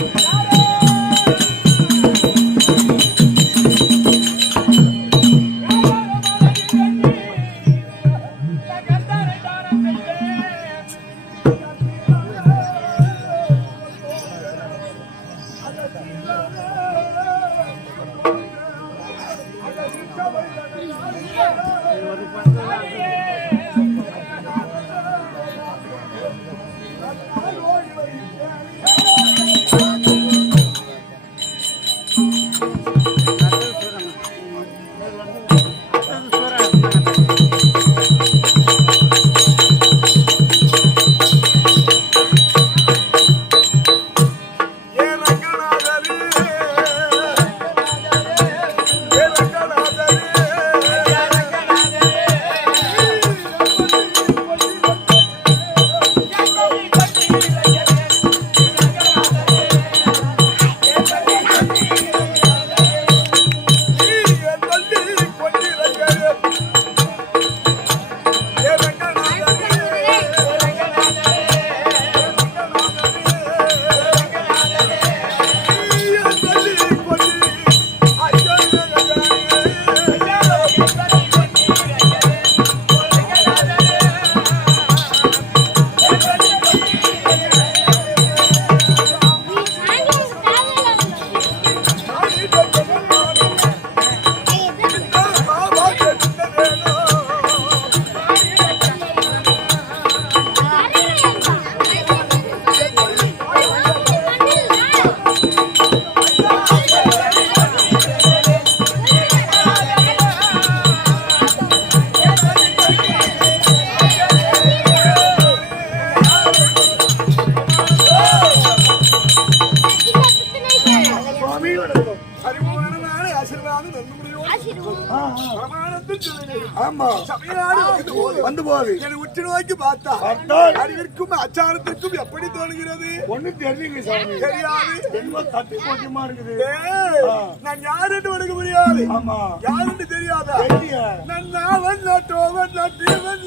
ஏ தெரியுங்க சாமி. தெரியாது என்ன தட்டி போட்டுமா இருக்குது. நான் யார் என்று உனக்கு புரியாது ஆமா. யார் என்று தெரியாதா? தெரிய நான் நாவன் நாட்டோவன் நாட்டியவன்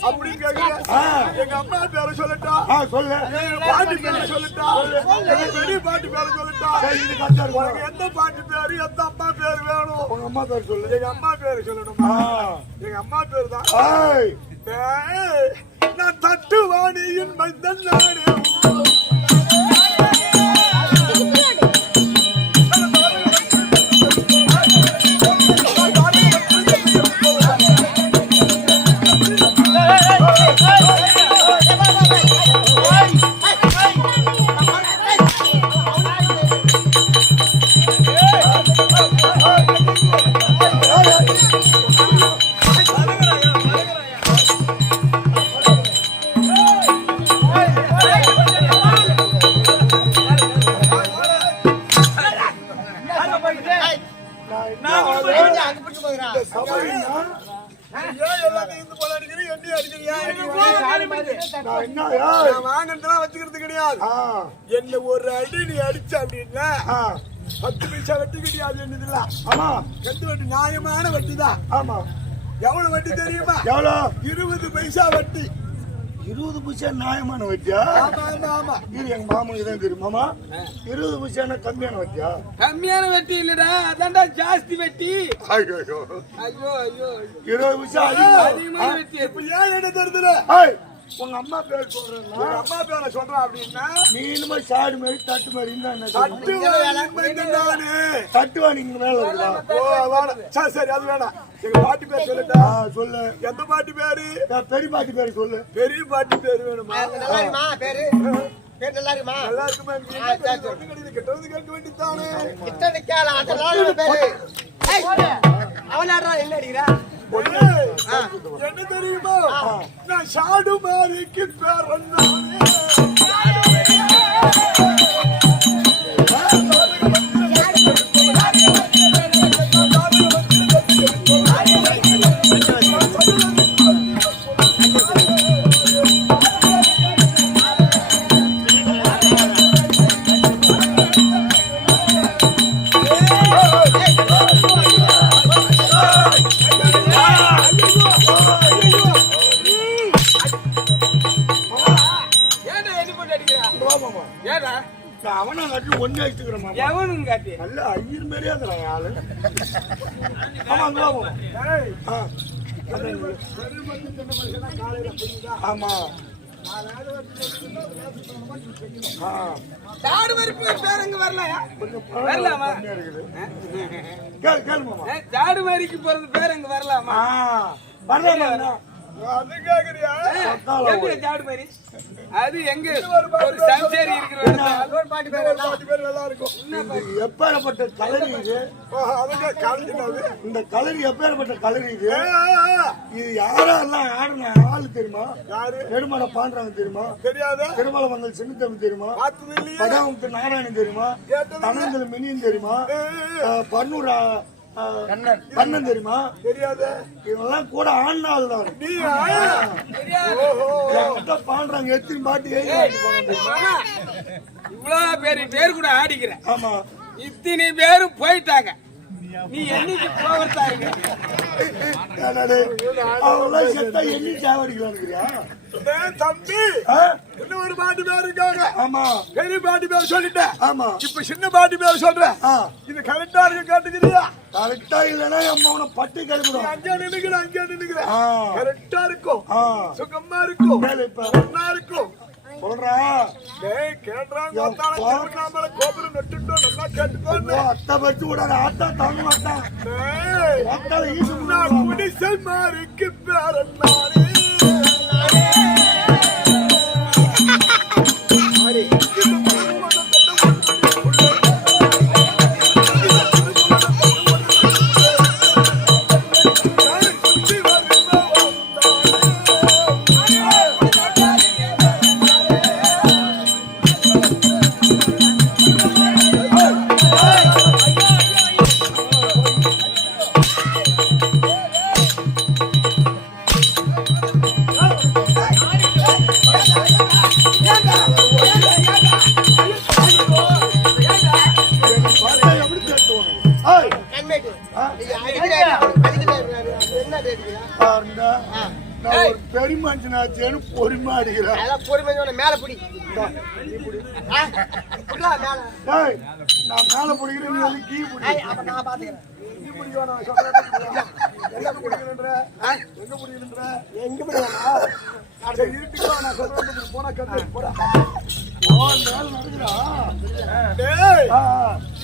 அப்படின்னு கேக்குற ஆ. எங்க அம்மா பேரை சொல்லட்டா. சொல்லு. பாட்டி பேரை சொல்லட்டா. பெரிய பாட்டி பேரை சொல்லட்டா. உனக்கு எந்த பாட்டி பேரு எந்த அம்மா பேரு வேணும்? உங்க அம்மா பேர் சொல்லு. எங்க அம்மா பேரு சொல்லணுமா? எங்க அம்மா பேரு தான் நான் தட்டுவாணியின் மைந்தன் நானே. கிடையாது என்னதுல ஆமா. கத்து வட்டி நியாயமான வட்டி தான் ஆமா. எவ்வளவு வட்டி தெரியுமா? எவ்வளோ இருபது பைசா வட்டி. இருபது பைசா நியாயமான வட்டியா? ஆமா இது எங்க மாமனுக்கு தான் தெரியும். மாமா இருபது பைசா கம்மியான வட்டியா? கம்மியான வெட்டி இல்லடா. அதான்டா ஜாஸ்தி வெட்டி. ஐயோ ஐயோ. ஐயோ இருபது பைசா அதிகம்? அதிகமான வெட்டி. இப்ப ஏன் ஏய், உங்க அம்மா பேர் சொல்றேன்னா எங்க அம்மா பேர சொல்றான் அப்படின்னா நீ இனிமே சாடு மாதிரி தட்டு மாதிரி இருந்தா என்ன தட்டு சொல்லுங்க? வாங்கி நானு. தட்டு வாணிங்க மேல சரி சரி அது வேணாம். எங்க பாட்டி பேர் சொல்லட்டா ஆ, சொல்லு. எந்த பாட்டி பேரு? நான் பெரிய பாட்டி பேர் சொல்லு. பெரிய பாட்டி பேர் வேணுமா? நல்லா இருக்குமா பேரு? பேர் நல்லா இருக்குமா? நல்லா இருக்குமா. கெட்டது கேட்க வேண்டியதானே இத்தனை கேள அந்த நாளோட பேரு. யாரா என்ன அடிக்கிறா? ஏய், என்ன தெரியுமா? நான் ஷாடு மாரிக்கு பேரன் காட்டி. நல்ல ஐயர் மாதிரியே இருக்கிறான் ஆளு. ஆமா அங்க ஆ. ஆமா. சாடு மறுப்பு பேர் அங்க வரலையா? வரலாமா? கேளு கேளு போறது பேர் அங்க வரலாமா வரலாம் அது கேக்குறியா? எப்படி மாதிரி அது எங்க? ஒரு சம்சேரி இருக்கிற இடத்துல. பாட்டி பேர்? பாட்டி பேர் நல்லா இருக்கும். எப்பேற்பட்ட கலரி இது? அதுக்கு கலந்துடாது இந்த கலரி எப்பேற்பட்ட கலரி இது? இது யாரெல்லாம் ஆடுன ஆளு தெரியுமா? யாரு? நெடுமலை பாண்டுறாங்க தெரியுமா? தெரியாத? திருமலை வந்தல் சின்னத்தம்பி தெரியுமா? படாமுத்து நாராயணன் தெரியுமா? தனந்தல் மினியன் தெரியுமா? பன்னூர் ஆ, கண்ணன் தெரியுமா? தெரியாத. இவெல்லாம் கூட ஆண்டாள் தான் என்கிட்ட பாண்டுறாங்க எத்தனை பாட்டு இவ்வளவு பேர் பேர் கூட ஆடிக்கிற. ஆமா. இத்தனை பேரும் போயிட்டாங்க. நீ என்னைக்கு போகிறதா இருக்க அவங்களாம் செத்தா எண்ணி சாவடிக்கலாம்ங்கிறியா டேய் தம்பி? இன்னும் ஒரு பாட்டி பேர் இருக்காங்க. ஆமா. பெரிய பாட்டி பேர் சொல்லிட்டேன். ஆமா. இப்ப சின்ன பாட்டி பேர் சொல்றேன். இது கரெக்டா இருக்கு கேட்டுக்கிறியா? கரெக்டா இல்லைன்னா என் மகனை பட்டி கிளம்பிடும் அங்கே நின்னுக்கிற அங்கே நின்னுக்கிற ஆ. கரெக்டா இருக்கும். சுகமா இருக்கும். ஒன்னா இருக்கும். சொல்றா. டேய் கோபுரம் நல்லா கேட்டுக்கோன்னு ஓ, அத்தை பச்சு விடாத ஆட்டா தாங்க மாட்டான் டேய் அத்தால ஈசு நான் குடிசை மாறிக்கு பேரன் நானே. பெரிய மனுஷனாச்சேன்னு பொறுமை அடிக்கிறேன் அதெல்லாம் பொறுமை சொன்ன மேல. பிடி நான் மேல பிடிக்கிறேன் நீ வந்து கீ பிடி. நான் பாத்துக்கிறேன். எங்க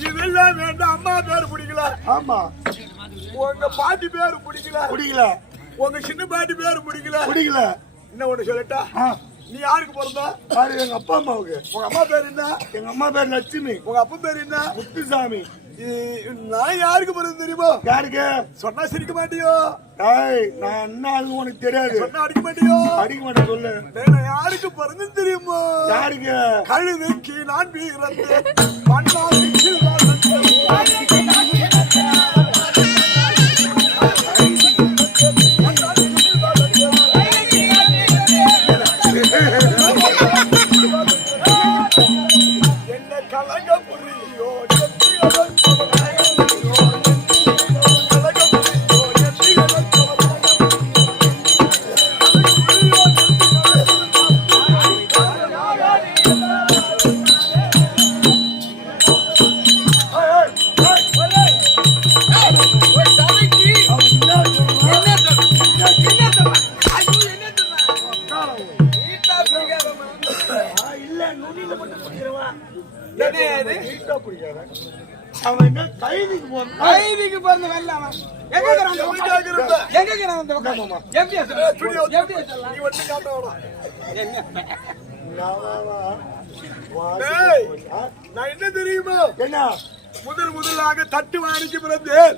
இதெல்லாம் வேண்டாம் அம்மா பேர் பிடிக்கல. ஆமா. உங்க பாட்டி பேர் பிடிக்கல. பிடிக்கல. உங்க சின்ன பாட்டி பேர் பிடிக்கல. பிடிக்கல. என்ன ஒண்ணு சொல்லட்டா? நீ யாருக்கு பிறந்த? பாரு எங்க அப்பா அம்மாவுக்கு. உங்க அம்மா பேர் என்ன? எங்க அம்மா பேர் லட்சுமி. உங்க அப்பா பேர் என்ன? முத்துசாமி. நான் யாருக்கு பிறந்து தெரியுமா? யாருக்கு? சொன்னா சிரிக்க மாட்டியோ? ஏய் நான் என்ன ஆளு உனக்கு தெரியாது. சொன்னா அடிக்க மாட்டியோ? அடிக்க மாட்டேன் சொல்லு. டேய், நான் யாருக்கு பிறந்து தெரியுமா? யாருக்கு? கழுதைக்கு நான் வீரத்து மண்ணாக்கு நான்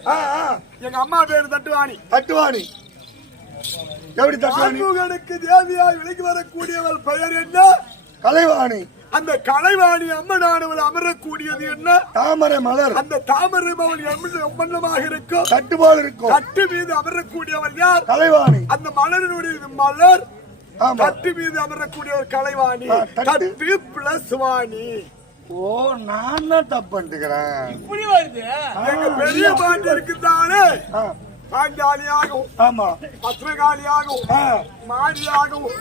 ஆ, எங்க அம்மா பேரு தட்டுவாணி. தட்டுவாணி. எப்படி தட்டுவாணி? ஆண்முகனுக்கு தேவியாய் விலகி வரக்கூடியவள் பெயர் என்ன? கலைவாணி. அந்த கலைவாணி அம்மனானவள் அமரக்கூடியது என்ன? தாமரை மலர். அந்த தாமரை அவள் எம்மன்னமாக இருக்கும்? தட்டுபால் இருக்கும். தட்டு மீது அமரக்கூடியவள் யார்? கலைவாணி. அந்த மலரினுடைய மலர். தட்டு மீது அமரக்கூடியவள் கலைவாணி. ஆ, தட்டு. தட்டு பிளஸ் வாணி. ஓ நான் தான் தப்பு பண்ணிக்கிறேன் இப்படி வருது? பெரிய பாண்டி இருக்குதானே? பாண்டாளியாகவும் ஆமா. பத்ரகாளியாகவும் மாரியாகவும்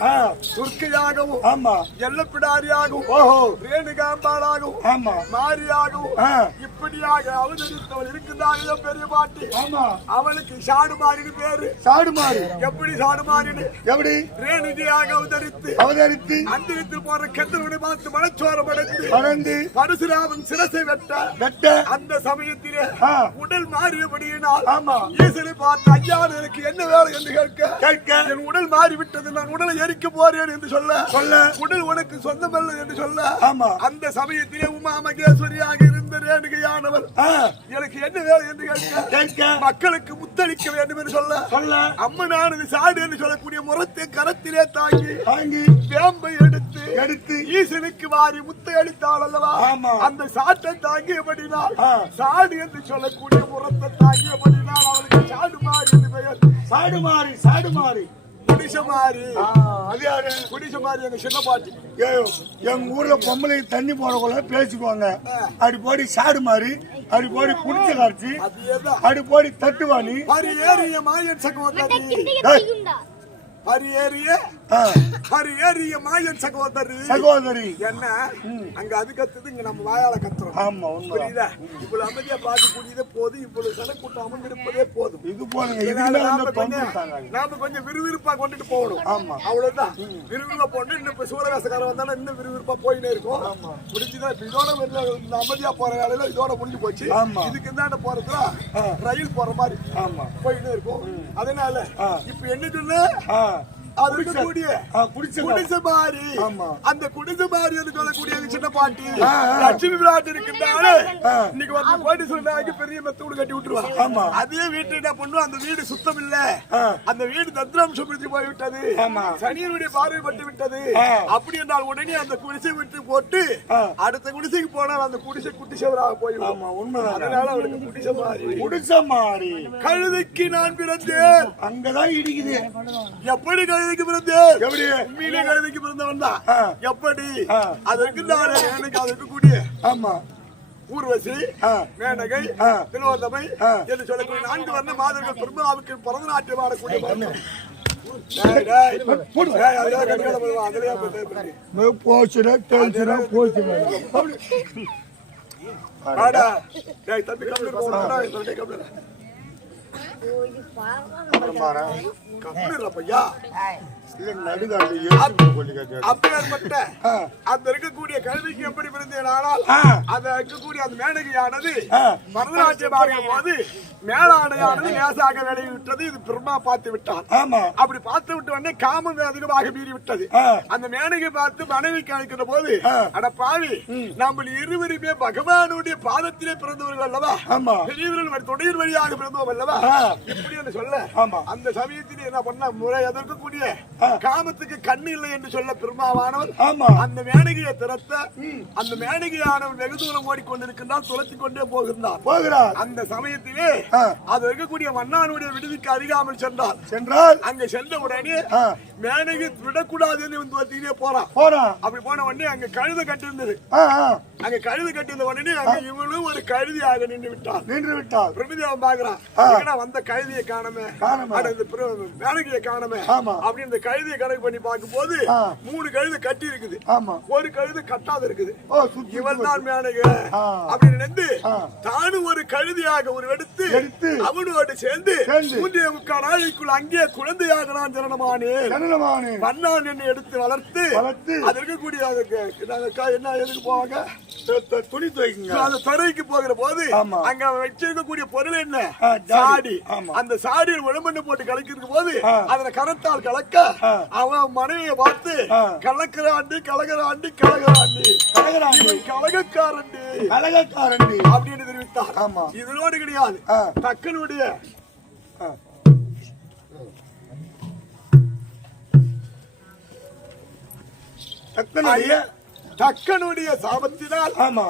துர்க்கையாகவும் ஆமா. எல்லப்பிடாரியாகவும் ஓஹோ. ரேணுகாம்பாளாகவும் ஆமா. மாரியாகவும் இப்படியாக அவதரித்தவள் இருக்குதானே பெரிய பாட்டி ஆமா. அவளுக்கு சாடுமாரின்னு பேரு. சாடுமாறு எப்படி சாடுமாரின்னு? எப்படி? ரேணுதியாக அவதரித்து அவதரித்து அந்திரத்தில் போற கெந்தவனை பார்த்து மனச்சோரம் அடைந்து பரசுராமன் சிரசை வெட்ட வெட்ட அந்த சமயத்திலே உடல் மாறியபடியினால் ஆமா. ஈசனை பார்த்து ஐயா எனக்கு என்ன வேலை என்று கேட்க கேட்க என் உடல் மாறி விட்டது நான் உடலை எரிக்க போறேன் என்று சொல்ல சொல்ல உடல் உனக்கு சொந்தமல்ல என்று சொல்ல ஆமா. அந்த சமயத்திலே உமா மகேஸ்வரியாக இருந்த ரேணுகையானவள் ஆ, எனக்கு என்ன வேலை என்று கேட்க மக்களுக்கு முத்தளிக்க வேண்டும் என்று சொல்ல சொல்ல. அம்மனானது சாடு என்று சொல்லக்கூடிய முரத்தை கரத்திலே தாங்கி தாங்கி வேம்பை எடுத்து எடுத்து ஈசனுக்கு வாரி முத்தை அளித்தாள் அல்லவா. அந்த சாட்டை தாங்கியபடினால். சாடு என்று சொல்லக்கூடிய முரத்தை தாங்கியபடினால் அவளுக்கு சாடு மாறி என்று பெயர். சாடுமாறி சாடுமாறி. குடிசமாரி ஆ, அது யாரு? குடிசமாரி எங்க சின்ன பாட்டி. ஏய், எங்க ஊர்ல பொம்பளை தண்ணி போடக்குள்ள பேசிக்குவாங்க. அப்படி போடி சாடு மாதிரி அப்படி போடி குடிச்ச அதேதான் அப்படி போடி தட்டுவாணி. ஹரி ஏறிய மாயன் ஹரி ஏறிய ஹரி ஏறிய மாயன் சகோதரி. சகோதரி. என்ன? அங்க அது கத்துது இங்க நம்ம வாயால கத்துறோம். ஆமா உண்மை. புரியுதா? இவ்வளவு அமைதியா பார்த்து கூடியதே போதும் இவ்வளவு சனக்கூட்டம் அமர்ந்திருப்பதே போதும். இது இதுல நாம கொஞ்சம் விறுவிறுப்பா கொண்டுட்டு போகணும். ஆமா. அவ்வளவுதான். விறுவிறுப்பா போட்டு இன்னும் இப்ப சூரவேசக்காரன் வந்தாலும் இன்னும் விறுவிறுப்பா போயினே இருக்கும். முடிஞ்சுதான் இப்ப இதோட இந்த அமைதியா போற வேலையில இதோட முடிஞ்சு போச்சு. இதுக்கு இந்தாண்ட போறதுல ரயில் போற மாதிரி ஆமா. போயினே இருக்கும். அதனால இப்ப என்ன சொன்ன? குடிசை ஆமா. அந்த குடிசை என்று சொல்லக்கூடிய அந்த சின்ன பாட்டி. லட்சுமி இருக்கின்றாலே. இன்னைக்கு வந்து சொன்னாங்க பெரிய மெத்தூடு கட்டி விட்டுருவா. ஆமா. அதே வீட்டு என்ன பண்ணும்? அந்த வீடு சுத்தம் இல்ல. அந்த வீடு தத்ராம்சம் பிடிச்சு போய் விட்டது ஆமா. சனியனுடைய பார்வை பட்டு விட்டது. ஆ. அப்படி என்றால் உடனே அந்த குடிசை விட்டு போட்டு. அடுத்த குடிசைக்கு போனால் அந்த குடிசை குட்டி செவராக போயிடும். ஆமா உண்மைதான். அதனால அவளுக்கு குடிசை மாறி. குடிச்ச மாறி. கழுதைக்கு நான் பிறந்தேன். அங்கதான் இடிக்குது. எப்படி கழுதைக்கு பிறந்தேன். எப்படி? உண்மையிலே கழுதைக்கு பிறந்தவன் தான். எப்படி. அதற்கு நான் எனக்கு அதற்கு கூடிய ஆமா. ஊர்வசி. மேனகை ஆ. என்று சொல்லக்கூடிய நான்கு வந்த மாதர்கள் பெருமாவுக்கு பிறந்த நாட்டியம் ஆடக்கூடிய. போச்சுடா தெரிஞ்சுடா போச்சுடா தம்பி கம்ப்ளீட் அப்பேற்பட்ட. அந்த இருக்கக்கூடிய கல்விக்கு எப்படி பிறந்தேன் ஆனால் ஆ. அந்த இருக்கக்கூடிய அந்த மேனகையானது ஆடும் போது மேலாடையானது லேசாக விளைவிட்டது இது பிரம்மா பார்த்து விட்டான் அப்படி பார்த்து விட்டு உடனே காமம் அதிகமாக மீறி விட்டது. அந்த மேனகை பார்த்து மனைவிக்கு அழைக்கிற போது. அட பாவி நம்ம இருவருமே பகவானுடைய பாதத்திலே பிறந்தவர்கள் அல்லவா. பெரியவர்கள் தொடையின் வழியாக பிறந்தோம் அல்லவா. இப்படி என்று சொல்ல ஆமா. அந்த சமயத்தில் என்ன பண்ண முறை அதற்கக்கூடிய காமத்துக்கு கண்ணு இல்லை என்று சொல்ல பெருமாவானவர் ஆமா. அந்த மேனகையை திறத்த அந்த மேனகையானவன் வெகு தூரம் ஓடிக்கொண்டிருக்கின்றான் துரத்தி கொண்டே போகின்றான் போகிறார். அந்த சமயத்திலே. அது இருக்கக்கூடிய மன்னானுடைய விடுதிக்கு அருகாமல் சென்றார். சென்றால் அங்க சென்ற உடனே. மேனகை விடக்கூடாதுன்னு வந்து பார்த்தீங்கன்னா போறான். போறான். அப்படி போன உடனே அங்க கழுதை ஆ, அங்க கழுதை கட்டியிருந்த உடனே அங்க இவனும் ஒரு கழுதியாக நின்று விட்டான். நின்று விட்டால் பிரமிதேவன் பாக்குறான் வந்த கைதியை காணமே பிர- மேனகையை காணமே ஆமா. அப்படி இந்த கைதியை கணக்கு பண்ணி பார்க்கும்போது. மூணு கழுது கட்டி இருக்குது ஒரு கழுது கட்டாத இருக்குது இவள் தான் மேனக. அப்படின்னு நினைந்து ஆ. தானும் ஒரு கழுதியாக ஒரு எடுத்து அவனோடு சேர்ந்து மூன்றே முக்கால் நாளைக்குள் அங்கே குழந்தையாக நான் ஜனனமானேன் ஜனனமானே பண்ணான் என்னை எடுத்து வளர்த்து வளர்த்து அது இருக்கக்கூடிய என்ன எதுக்கு போவாங்க துணி துவைக்குங்க அந்த துறைக்கு போகிற போது. அங்க வச்சிருக்கக்கூடிய பொருள் என்ன ஜாடி. அந்த சாடியில் உடம்பு போட்டு கலக்கிருக்க போது. அதுல கரத்தால் கலக்க. அவன் மனைவியை பார்த்து. கலக்கிறாண்டி கலகிறாண்டி கலகராண்டி இவன் கலகக்காரண்டி கலகக்காரண்டி அப்படின்னு தெரிவித்தார் ஆமா. இதனோடு கிடையாது. தக்கனுடைய. தக்கனுடைய தக்கனுடைய சாபத்தினால் ஆமா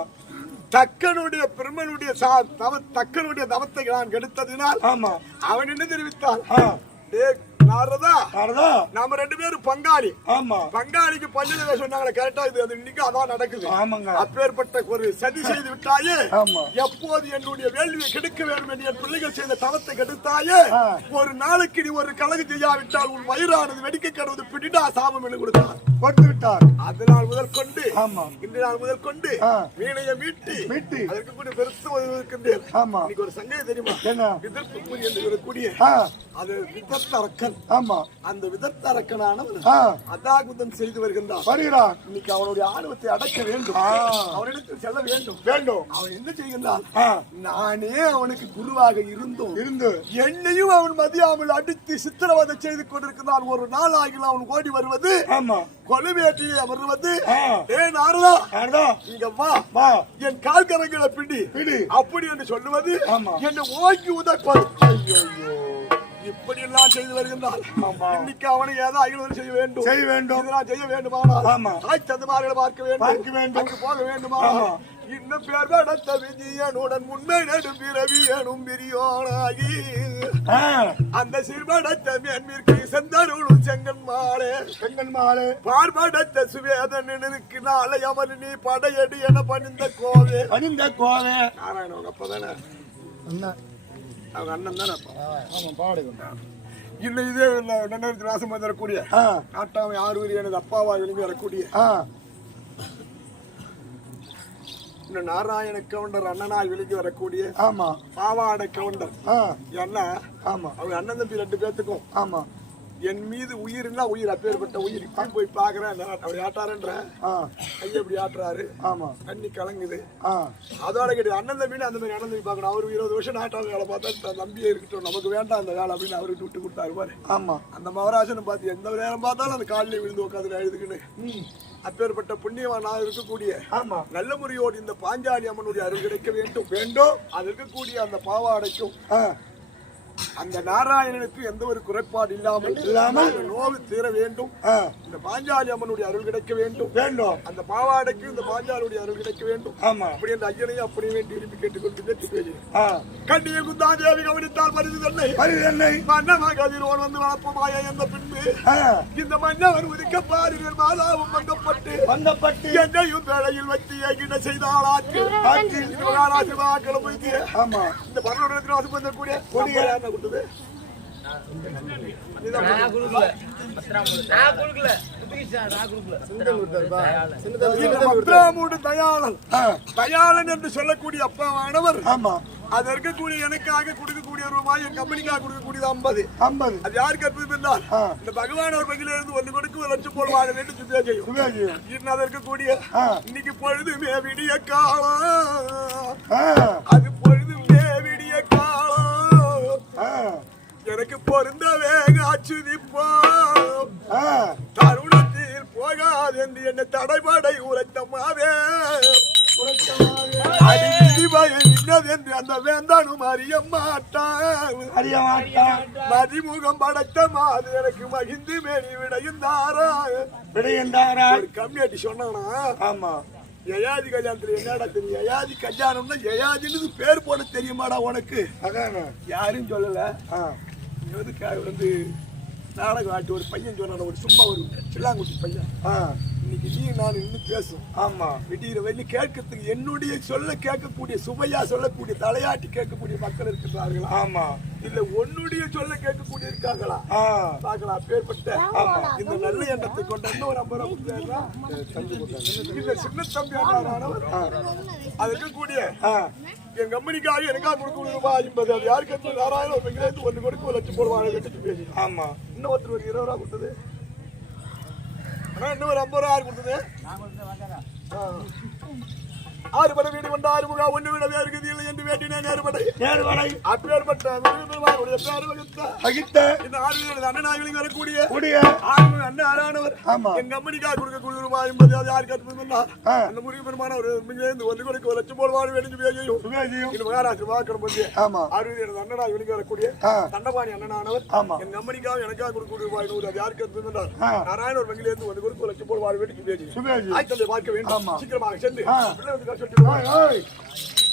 தக்கனுடைய பெருமனுடைய தவ தக்கனுடைய தவத்தை நான் கெடுத்ததினால் ஆமா. அவன் என்ன தெரிவித்தான்? நாரதா நாரதா நாம ரெண்டு பேரும் பங்காளி ஆமா பங்காளிக்கு பஞ்சதேவ சொன்னாங்களே கரெக்டா இது அது இன்னைக்கு அதான் நடக்குது ஆமாங்க அப்பேற்பட்ட ஒரு சதி செய்து விட்டாயே ஆமா. எப்போது என்னுடைய வேள்வியை கெடுக்க வேண்டும் என்று என் பிள்ளைகள் செய்த தவத்தை கெடுத்தாயே. ஒரு நாளைக்கு நீ ஒரு கலகு செய்யாவிட்டால் உன் வயிறானது வெடிக்க கடவுது பிடிடா சாபம் என்று கொடுத்தார் கொடுத்து விட்டார் அதனால் முதல் கொண்டு ஆமா. இன்று நாள் முதல் கொண்டு. வீணையை மீட்டி மீட்டி. அதற்கு கூட பெருசு இருக்கின்றேன் ஆமா. இன்னைக்கு ஒரு சங்கை தெரியுமா என்ன? இருக்கக்கூடிய ஆ அது விதர்த்தரக்கன் ஆமா. அந்த விதர்த்தரக்கனானவன் ஆ. அதாகுதம் செய்து வருகின்றான். வருகிறார் இன்னைக்கு அவனுடைய ஆணவத்தை அடக்க வேண்டும். அவனிடத்தில் செல்ல வேண்டும். வேண்டும். அவன் என்ன செய்கின்றான்? நானே அவனுக்கு குருவாக இருந்தோம். இருந்து. என்னையும் அவன் மதியாமல் அடித்து சித்திரவதை செய்து கொண்டிருக்கிறான். ஒரு நாள் ஆகில அவன் ஓடி வருவது ஆமா. கொலுவேட்டியை வருவது. ஏ நாரதா. நாரதா. இங்க வா. வா. என் கால் கரங்களை பிடி. பிடி. அப்படி என்று சொல்லுவது ஆமா. என்னை ஓங்கி உதைப்பது ஐயோ இப்படி எல்லாம் செய்து வருகின்றான் ஆமா. இன்னைக்கு அவனை ஏதோ அகிலவர் செய்ய வேண்டும். செய்ய வேண்டும். இதெல்லாம் செய்ய வேண்டுமானால் ஆமா. தாய் தந்தைமார்களை பார்க்க வேண்டும். பார்க்க வேண்டும். அங்கு போக வேண்டுமானால் ஆமா. இன்னும் பேர் நடத்த விஜயனுடன் உண்மை நடும் பிறவியனும் பிரியோனாகி. அந்த சிறுபடத்த மேன்மிற்கு செந்தருளும் செங்கன் மாலே செங்கன் மாலை பார்படத்த சுவேதனனுக்கு நாளை அவன் நீ படையடி என பணிந்த கோவே. பணிந்த கோவை. நாராயண அவங்க அப்பா தானே? அவங்க அண்ணன் தானே அப்பா? ஆமா பாடுங்க இன்னும் இதே நன்னூறு ராசம் வரக்கூடிய ஆ. நாட்டாமை ஆரூரி எனது அப்பாவா விளங்கி வரக்கூடிய இந்த நாராயண கவுண்டர் அண்ணனாய் விளங்கி வரக்கூடிய ஆமா. பாவாடை கவுண்டர். என்ன ஆமா. அவங்க அண்ணன் தம்பி ரெண்டு பேர்த்துக்கும் ஆமா. என் மீது உயிர்னா உயிர் அப்பேற்பட்ட உயிர். இப்ப போய் பாக்குறேன். அப்படி ஆட்டாரன்ற. கையை இப்படி ஆட்டுறாரு. ஆமா. கண்ணி கலங்குது. அதோட கிடையாது அண்ணன் தம்பின்னு அந்த மாதிரி அண்ணன் தம்பி பார்க்கணும். அவரு இருபது வருஷம் நாட்டாள வேலை பார்த்தா தம்பியே இருக்கட்டும். நமக்கு வேண்டாம் அந்த வேலை அப்படின்னு அவருக்கு விட்டு கொடுத்தாரு பாரு. ஆமா. அந்த மகராசனை பார்த்து எந்த நேரம் பார்த்தாலும் அந்த காலில் விழுந்து உட்காந்து எழுதுக்குன்னு அப்பேற்பட்ட புண்ணியவான் நான் இருக்கக்கூடிய ஆமா. நல்ல முறையோடு இந்த பாஞ்சாலி அம்மனுடைய அருள் கிடைக்க வேண்டும். வேண்டும். அது இருக்கக்கூடிய அந்த பாவாடைக்கும் அந்த நாராயணனுக்கு எந்த ஒரு குறைபாடு இல்லாமல் இல்லாமல் நோவு தீர வேண்டும். இந்த பாஞ்சாலி அம்மனுடைய அருள் கிடைக்க வேண்டும். வேண்டும். அந்த பாவாடைக்கு இந்த பாஞ்சாலுடைய அருள் கிடைக்க வேண்டும். ஆமா. அப்படி அந்த ஐயனையும் அப்படி வேண்டி விரும்பி கேட்டுக்கொண்டு கண்ணிய குந்தாதேவி கவனித்தால் பரிது தன்னை. பரிது என்னை மன்னம கதிரோன் வந்து வளர்ப்பமாய என்ற பின்பு. இந்த மன்னவர் உதிக்க பாருங்கள் மாதாவும் வந்தப்பட்டு வந்தப்பட்டு என்னையும் வேளையில் வைத்து ஆசீர்வாதங்களும் வைத்து ஆமா. இந்த வாசம் பண்ணக்கூடிய கொடியை யாருன்னா கொடுத்தது தயாளன். என்று சொல்லக்கூடிய அப்பாவானவர். ஆமா. அது இருக்கக்கூடிய எனக்காக கொடுக்கக்கூடிய ரூபாய் என் கம்பெனிக்காக கொடுக்கக்கூடியது ஐம்பது. ஐம்பது. அது யாருக்கு அற்புதம் என்றால். இந்த பகவான் ஒரு பகில இருந்து ஒன்று கொடுக்க ஒரு லட்சம் போல் வாழ வேண்டும் சுத்தியா செய்யும். இன்னும் அது இருக்கக்கூடிய. இன்னைக்கு பொழுதுமே விடிய காலம். அது ஆ எனக்கு பொருந்தவே காட்சுதிப்போ ஆ. தருணத்தில் போகாதென்று என்னை தடைபடை உரைத்தமாவே. இன்னதென்று அந்த வேந்தானும் அறிய மாட்டான். அறிய மாட்டான். மதிமுகம் படைத்த மாது எனக்கு மகிழ்ந்து மேனி விடையும் தாரா விடையந்தாரா ஒரு கம்யூனிட்டி சொன்னானா? ஆமா. யயாதி கல்யாணத்துல என்னடா தெரியும்? யயாதி கல்யாணம்னா யயாதின்னு பேர் போட தெரியுமாடா உனக்கு? அதானே. யாரும் சொல்லல. நீ வந்து நாடகம் ஆட்டி ஒரு பையன் சொன்னான ஒரு சும்மா ஒரு சில்லாங்குட்டி பையன். இன்னைக்கு நீ நான் இன்னும் பேசும். ஆமா. விடிகிற வெளி கேட்கறதுக்கு என்னுடைய சொல்ல கேட்கக்கூடிய சுவையா சொல்லக்கூடிய தலையாட்டி கேட்கக்கூடிய மக்கள் இருக்கிறார்களா ஆமா. இல்ல உன்னுடைய சொல்ல கேட்கக்கூடிய இருக்காங்களா ஆ. பார்க்கலாம். அப்பேற்பட்ட இந்த நல்ல எண்ணத்தை கொண்ட ஒரு ஐம்பது ரூபா இந்த சின்ன தம்பி அண்ணாரானவர் அது இருக்கக்கூடிய ஆ. என் கம்பெனிக்காக எனக்காக கொடுக்க ரூபாய் ஐம்பது. அது யாருக்கு நாராயணம் ஒன்று கொடுக்க ஒரு லட்சம் போடுவாங்க ஆமா. இன்னும் ஒருத்தர் ஒரு இருபது ரூபா கொடுத்தது. இன்னும் ஒரு ஐம்பது ரூபா யார் கொடுத்தது. ஆறு படம் வீடு கொண்டு ஆறு முகா ஒன்று விட வேறு என்று வேண்டினேன் நேருபடை நேரு வரை. அப்பேற்பட்ட பெருமானுடைய பேர் வகுத்த. அகித்த இந்த ஆறு வீடு அண்ணனாய்களுக்கு வரக்கூடிய கூடிய. ஆறு அண்ணன் ஆறானவர் ஆமா. என் கம்பெனிக்காக கொடுக்கக்கூடிய ரூபாய் ஐம்பது அது யாருக்கு. அந்த முருகன் பெருமான ஒரு மிஞ்சிலேருந்து ஒன்று கொடுக்க ஒரு லட்சம் போடுவாரு வேண்டிய பேஜையும் சுகாஜியும் இது மகாராஷ்டிர வாக்கணும் ஆமா. அறுபது அண்ணனா இவனுக்கு வரக்கூடிய. தண்டபாணி அண்ணனானவர். ஆமா. என் கம்பெனிக்காக எனக்காக கொடுக்கக்கூடிய ரூபாய் நூறு அது யாருக்கு. நாராயண ஒரு வங்கியிலிருந்து ஒரு கொடுக்க ஒரு லட்சம் போடு வாழ வேண்டிய சுகாஜி ஆய்த்தலை பார்க்க வேண்டும். சீக்கிரமாக சென்று சொல்லிட்டு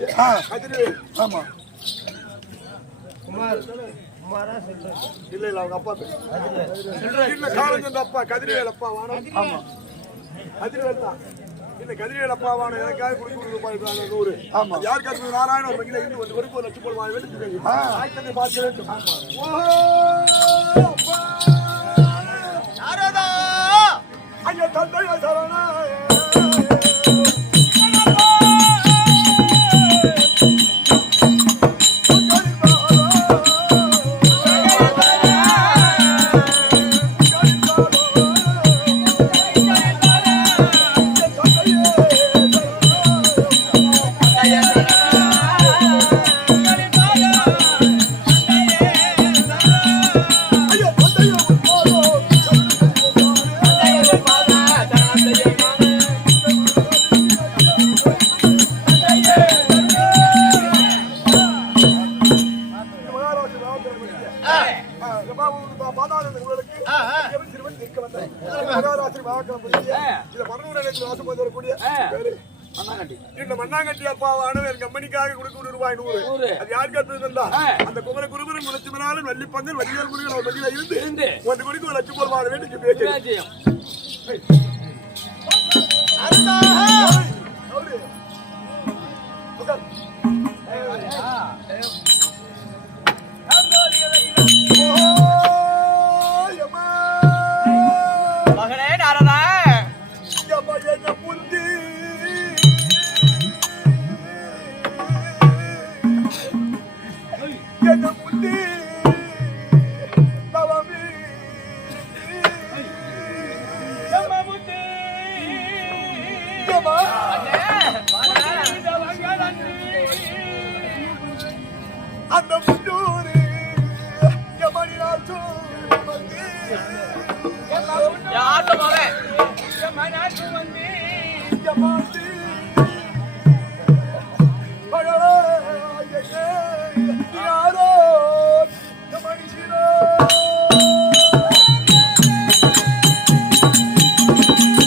அப்பாவா வரக்கூடிய ஆ. கதிரவேல் ஆமா இல்ல இல்ல அவங்க அப்பா. இல்ல காலஞ்சந்த அப்பா கதிரவேல் அப்பா வானம் ஆமா. கதிரவேல் தான். இல்ல கதிரவேல் அப்பா வானம் எனக்காக நூறு ஆமா. யாருக்கு அது நாராயண ஒரு வகையில இருந்து வந்து ஒரு லட்சம் போடுவாங்க வேண்டிய ஆ. ஆயத்தத்தை பார்க்க வேண்டும். அப்பா. நாரதா ஐயா தந்தை சரணா! ரூபாய் நூறு அது யாருக்கு எடுத்ததுண்டா அந்த குமர குருபரன் குலச்சிமனாலும் வள்ளி பங்கல் வடிவேல் குருகள் அவர் இருந்து ஒன்று குடிக்க ஒரு லட்சம் ரூபாய் வேண்டிக்கு பேச்சு.